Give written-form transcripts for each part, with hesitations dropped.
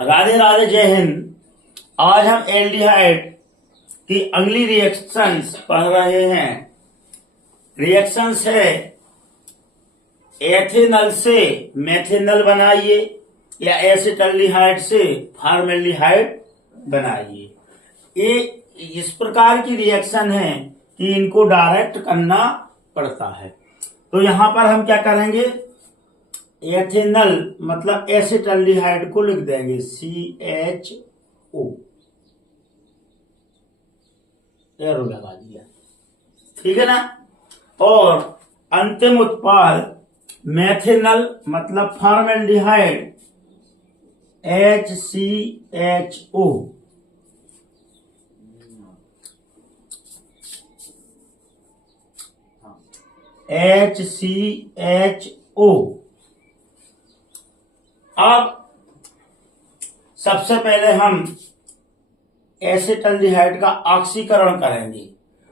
राधे राधे, जय हिंद। आज हम एल्डिहाइड की अगली रिएक्शंस पढ़ रहे हैं। रिएक्शंस है एथेनॉल से मेथेनॉल बनाइए या एसिटाल्डिहाइड से फॉर्मेल्डिहाइड बनाइए। ये इस प्रकार की रिएक्शन है कि इनको डायरेक्ट करना पड़ता है। तो यहां पर हम क्या करेंगे, एथेनॉल मतलब एसिटाल्डिहाइड को लिख देंगे CHO, एरो लगा दिया, ठीक है ना। और अंतिम उत्पाद मेथेनॉल मतलब फॉर्मेल्डिहाइड HCHO। HCHO। अब सबसे पहले हम एसिटाल्डिहाइड का ऑक्सीकरण करेंगे।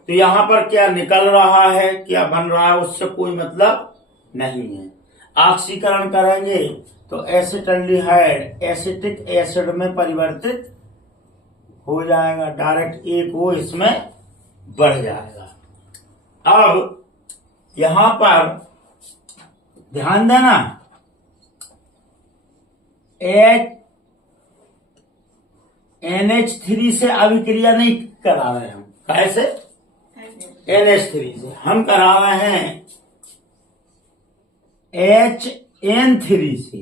तो यहां पर क्या निकल रहा है, क्या बन रहा है, उससे कोई मतलब नहीं है। ऑक्सीकरण करेंगे तो एसिटाल्डिहाइड एसिटिक एसिड में परिवर्तित हो जाएगा, डायरेक्ट एक वो इसमें बढ़ जाएगा। अब यहां पर ध्यान देना, NH3 से अभिक्रिया नहीं करा रहे हम। कैसे? NH3 से हम करा रहे हैं HN3 से।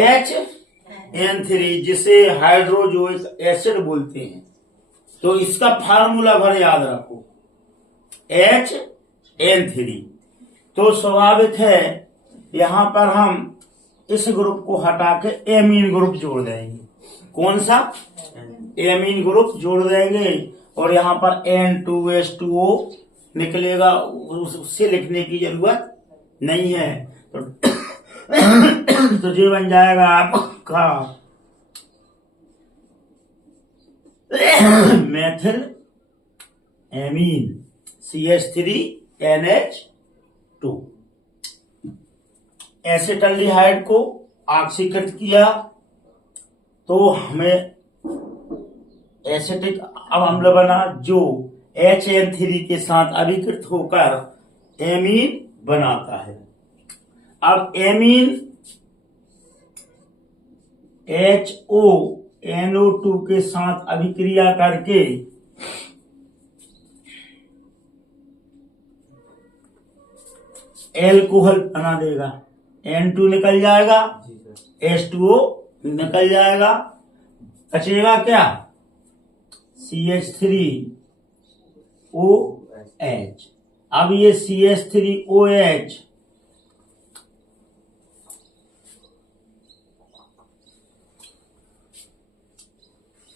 HN3 जिसे हाइड्रोजोइक एसिड बोलते हैं। तो इसका फार्मूला भर याद रखो, HN3। तो स्वाभाविक है यहां पर हम इस ग्रुप को हटा के एमीन ग्रुप जोड़ देंगे। कौन सा? एमीन ग्रुप जोड़ देंगे और यहां पर N2H2O निकलेगा, उससे लिखने की जरूरत नहीं है। तो ये बन जाएगा आपका मेथिल एमीन CH3NH2। एसिटाल्डिहाइड को ऑक्सीकृत किया तो हमें एसिटिक अम्ल बना, जो HN3 के साथ अभिकृत होकर एमीन बनाता है। अब एमीन HONO2 के साथ अभिक्रिया करके एल्कोहल बना देगा। N2 निकल जाएगा, H2O निकल जाएगा, बचेगा क्या? CH3OH। अब ये CH3OH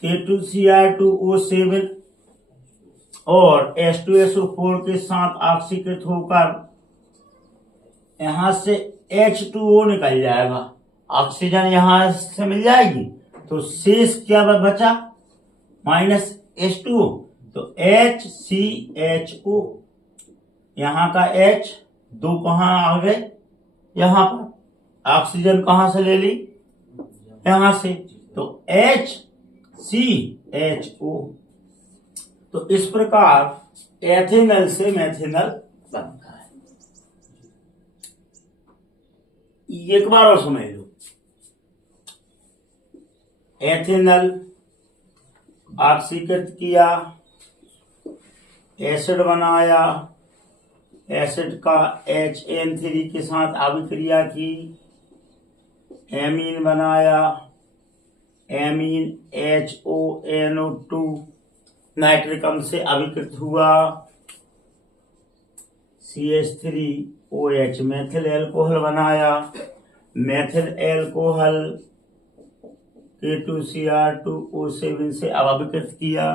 K2Cr2O7 और H2SO4 के साथ ऑक्सीकृत होकर यहां से H2O निकल जाएगा, ऑक्सीजन यहां से मिल जाएगी। तो शेष क्या बचा? -H2O। तो HCHO, यहां का H दो कहां आ गए, यहां पर ऑक्सीजन कहां से ले ली, यहां से। तो HCHO। तो इस प्रकार एथेनॉल से मेथेनॉल बनता है। एक बार और समझ लो, एथेनॉल ऑक्सीकृत किया, एसिड बनाया, एसिड का HN3 के साथ अभिक्रिया की, एमीन बनाया, एमीन HONO2 नाइट्रिक अम्ल से अभिकृत हुआ, CH3OH मेथिल एल्कोहल बनाया, मेथिल एल्कोहल K2Cr2O7 से अभिकृत किया,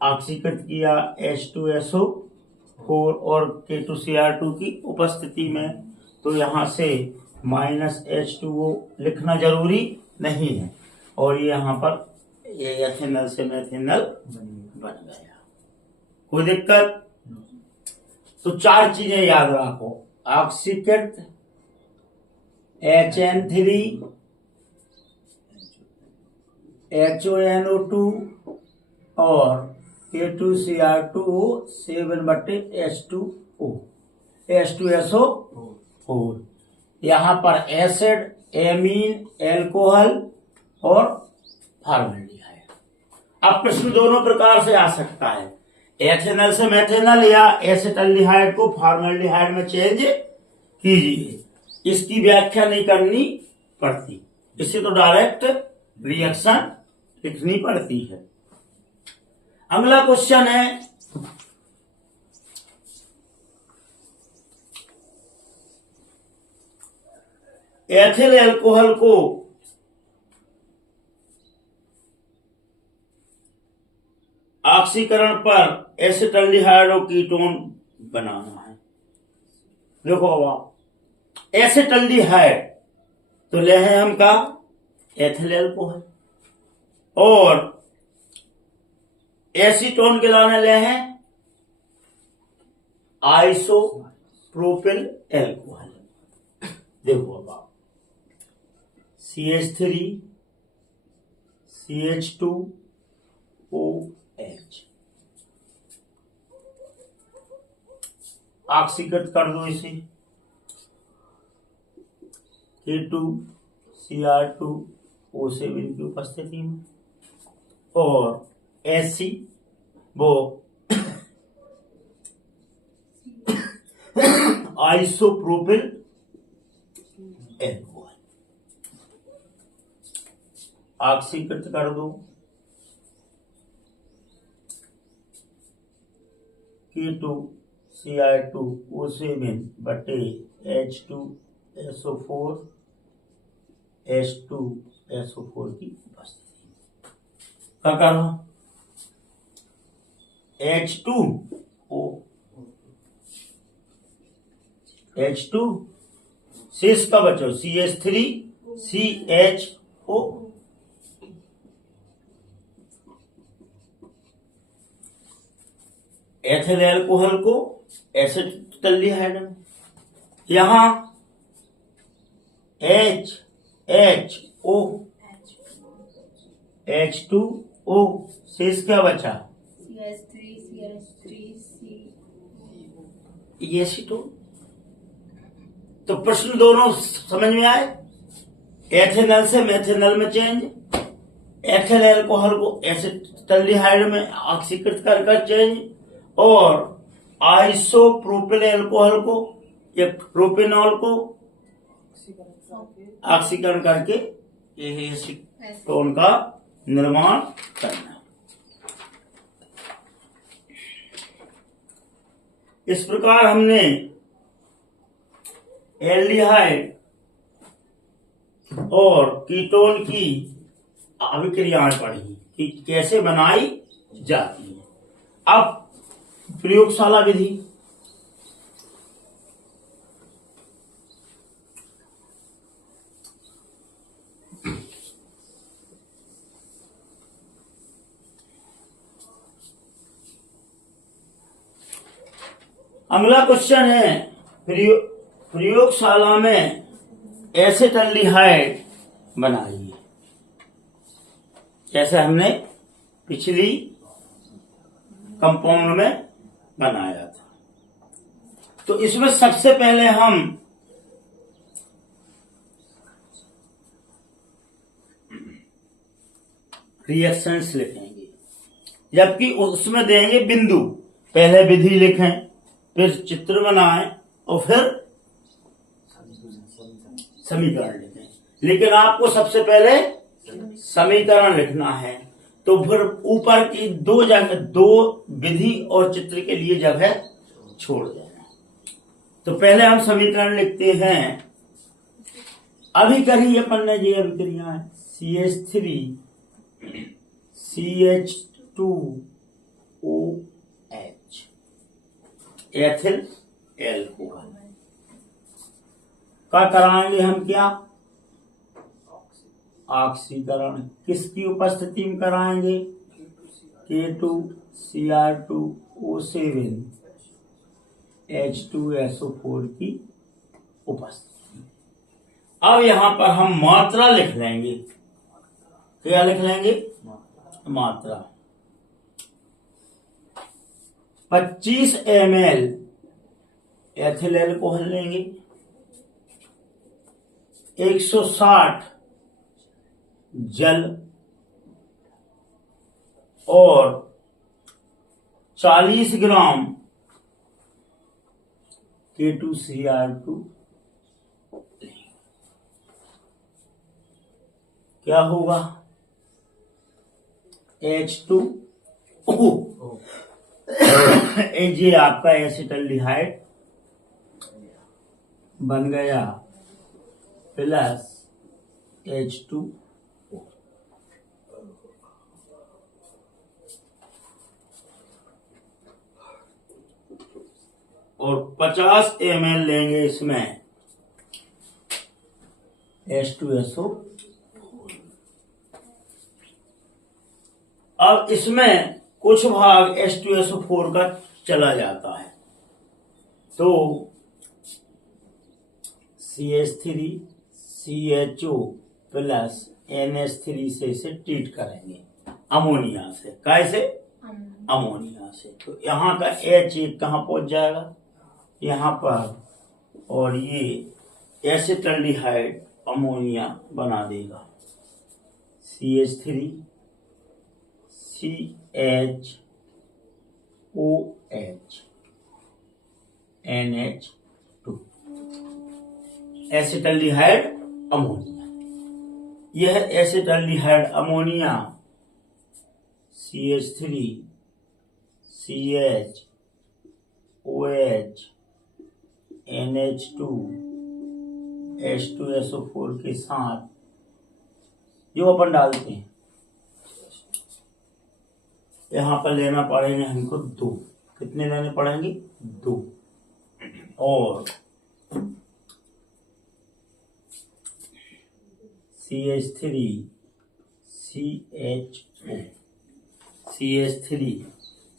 ऑक्सीकृत किया H2SO4 और K2Cr2 की उपस्थिति में। तो यहां से -H2O लिखना जरूरी नहीं है। और ये यहां पर ये एथेनॉल से मेथेनॉल बन गया। कोई दिक्कत? तो चार चीजें याद रखो, ऑक्सीकृत HN3 HONO2 और K2Cr2O 7/H2O H2SO4। यहाँ पर एसिड, एमीन, एल्कोहल और फॉर्मेल्डिहाइड। अब प्रश्न दोनों प्रकार से आ सकता है, एथेनॉल से मेथेनॉल या एसिटाल्डिहाइड को फॉर्मेल्डिहाइड में चेंज कीजिए। इसकी व्याख्या नहीं करनी पड़ती, इसे तो डायरेक्ट रिएक्शन लिखनी पड़ती है। अगला क्वेश्चन है, एथिल अल्कोहल को ऑक्सीकरण पर एसिटाल्डिहाइड और कीटोन बनाना है। देखो अब एसिटाल्डिहाइड तो ले हैं हम का एथिल अल्कोहल, और एसीटोन के लाने ले हैं आइसोप्रोपिल अल्कोहल। देखो अब आप CH3 CH2OH ऑक्सीकृत कर दो इसे K2Cr2O7 की उपस्थिति में, और ऐसी वो आइसोप्रोपिल अल्कोहल ऑक्सीकृत कर दो K2Cr2O7/H2SO4 H2SO4 की उपस्थिति। क्या करो H2 शेष का बचो CH3CHO। एथिल अल्कोहल को एसिटाल्डिहाइड में, यहां HO H2O शेष क्या बचा ये एसीटोन। तो प्रश्न दोनों समझ में आए, एथेनॉल से मेथेनॉल में चेंज, एथिल अल्कोहल को एसिटाल्डिहाइड में ऑक्सीकृत कर चेंज, और आइसोप्रोपिल अल्कोहल को या प्रोपेनॉल को ऑक्सीकरण करके एसीटोन का निर्माण करना। इस प्रकार हमने एल्डिहाइड और कीटोन की अभिक्रियाएं पढ़ी कि कैसे बनाई जाती है। अब प्रयोगशाला विधि, अगला क्वेश्चन है प्रयोगशाला में एसिटाल्डिहाइड बनाइए, जैसे हमने पिछली कंपाउंड में बनाया था। तो इसमें सबसे पहले हम रिएक्शंस लिखेंगे, जबकि उसमें देंगे बिंदु। पहले विधि लिखें, फिर चित्र बनाएं और फिर समीकरण लिखें। लेकिन आपको सबसे पहले समीकरण लिखना है, तो फिर ऊपर की दो विधि और चित्र के लिए जगह छोड़ देना। तो पहले हम समीकरण लिखते हैं। अभी करिए अपन ने जी अभिक्रिया CH3 CH2OH एथिल अल्कोहल का कराएंगे हम क्या ऑक्सीकरण। किसकी उपस्थिति में कराएंगे K2Cr2O7 H2SO4 की उपस्थिति। अब यहां पर हम मात्रा लिख लेंगे। क्या लिख लेंगे? मात्रा। 25 ml एथिल एल्कोहल लेंगे, 160 जल और 40 ग्राम K2Cr2 क्या होगा? H2O। ये आपका एसिटल्डिहाइड बन गया प्लस H2। और 50 ml लेंगे इसमें H2SO। अब इसमें कुछ भाग H2SO4 का चला जाता है, तो CH3 CHO प्लस NH3 से इसे ट्रीट करेंगे अमोनिया से। कैसे? अमोनिया से। तो यहाँ का H1 कहाँ पहुंच जाएगा? यहाँ पर, और ये एसिटल्डिहाइड अमोनिया बना देगा। CH3 CHOH NH2 acetaldehyde ammonia. यह acetaldehyde ammonia CH3 CHOH NH2 H2SO4 के साथ जो अपन डालते हैं, यहाँ पर लेना पड़ेंगे हमको 2। कितने लेने पड़ेंगे? 2। और CH3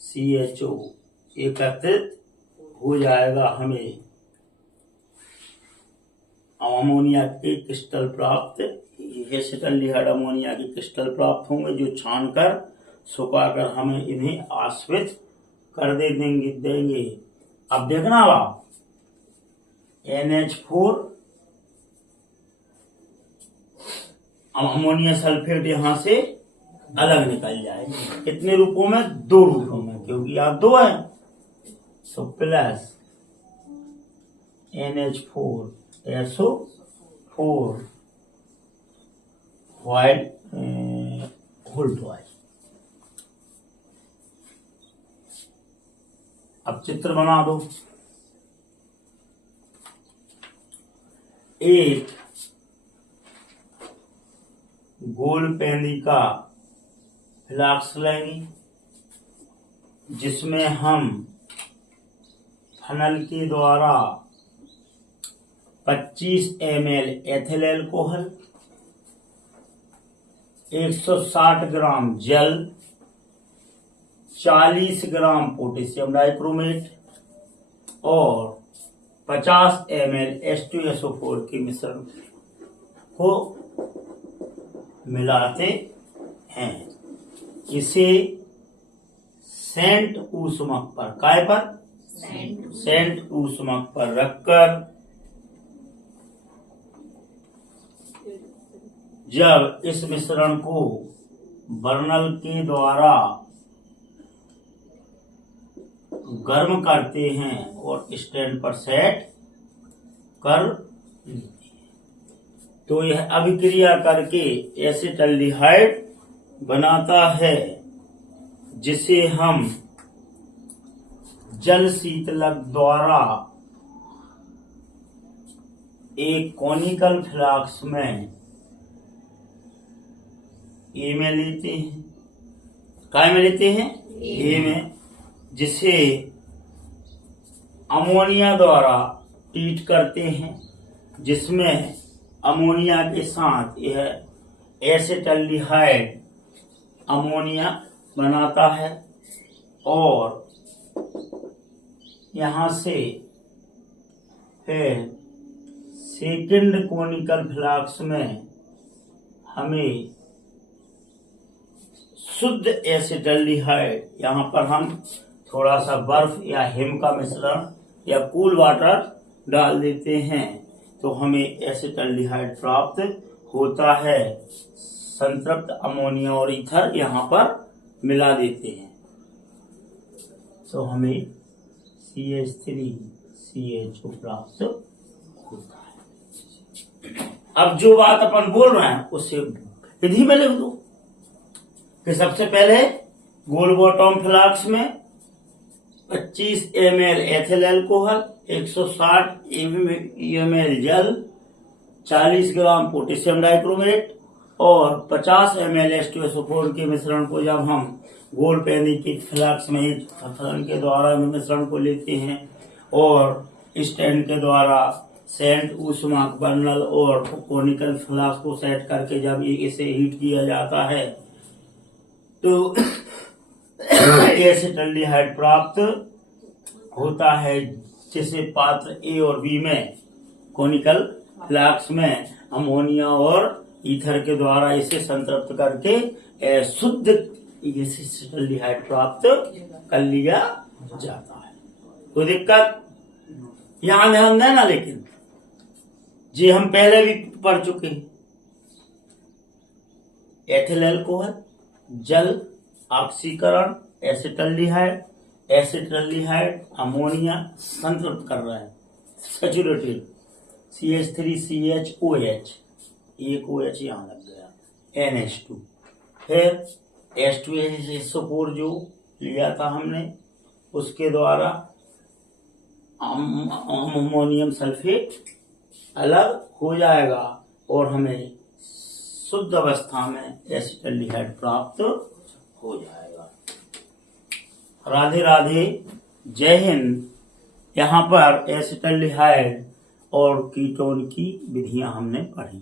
CHO एकत्रित हो जाएगा, हमें अमोनिया के क्रिस्टल प्राप्त, एसिटल्डिहाइड अमोनिया के क्रिस्टल प्राप्त होंगे, जो छानकर सुखाकर हमें इन्हें आश्रित कर देंगे। अब देखना आप, NH4 अमोनिया सल्फेट यहां से अलग निकल जाएगा। कितने रूपों में? 2 रूपों में, क्योंकि आप 2 है। तो plus NH4SO4 white hole twice. अब चित्र बना दो। एक गोल पेंदी का फ्लास्क लेंगे, जिसमें हम फनल के द्वारा 25 ml एथिल एल्कोहल, 160 ग्राम जल, 40 ग्राम पोटेशियम डाइक्रोमेट और 50 ml H2SO4 के मिश्रण को मिलाते हैं। इसे सेंट ऊष्मक पर, काय पर? सेंट ऊष्मक पर रखकर जब इस मिश्रण को बर्नल के द्वारा गर्म करते हैं और स्टैंड पर सेट कर, तो यह अभिक्रिया करके एसिटल्डिहाइड बनाता है, जिसे हम जल शीतलक द्वारा एक कॉनिकल फ्लास्क में ए में लेते हैं। काय में लेते हैं? ए में, जिसे अमोनिया द्वारा ट्रीट करते हैं, जिसमें अमोनिया के साथ यह एसिटल्डिहाइड अमोनिया बनाता है और यहाँ से फिर सेकंड कोनिकल फ्लास्क में हमें शुद्ध एसिटल्डिहाइड, यहाँ पर हम थोड़ा सा बर्फ या हिम का मिश्रण या कूल वाटर डाल देते हैं तो हमें एसिटल्डिहाइड प्राप्त होता है। संतृप्त अमोनिया और ईथर यहाँ पर मिला देते हैं तो हमें CH3CHO प्राप्त होता है। अब जो बात अपन बोल रहे हैं उससे विधि में लिख दो कि सबसे पहले गोल बॉटम फ्लास्क में 25 ml एथिल अल्कोहल, 160 ml जल, 40 ग्राम पोटेशियम डाइक्रोमेट और 50 ml H2SO4 के मिश्रण को जब हम गोल पेनिक फ्लास्क में फलन के द्वारा मिश्रण को लेते हैं और स्टैंड के द्वारा सेंट ऊष्मा बर्नल और कोनिकल फ्लास्क को सेट करके जब इसे हीट किया जाता है तो एसिटल्डिहाइड प्राप्त होता है, जिसे पात्र ए और बी में कोनिकल फ्लास्क में अमोनिया और ईथर के द्वारा इसे संतृप्त करके शुद्ध एसिटल्डिहाइड प्राप्त कर लिया जाता है। कोई दिक्कत यहाँ ध्यान देना, लेकिन जी हम पहले भी पढ़ चुके हैं। एथिल अल्कोहल, जल, ऑक्सीकरण, एसिटल्डिहाइड, एसिटल्डिहाइड अमोनिया संतृप्त कर रहा है, सैचुरेटेड CH3CHOH, एक OH यहाँ लग गया, NH2, फिर H2SO4 जो लिया था हमने उसके द्वारा अमोनियम सल्फेट अलग हो जाएगा और हमें शुद्ध अवस्था में एसिटल्डिहाइड प्राप्त हो जाएगा। राधे राधे, जय हिंद। यहाँ पर एसिटल्डिहाइड और कीटोन की विधियां हमने पढ़ी।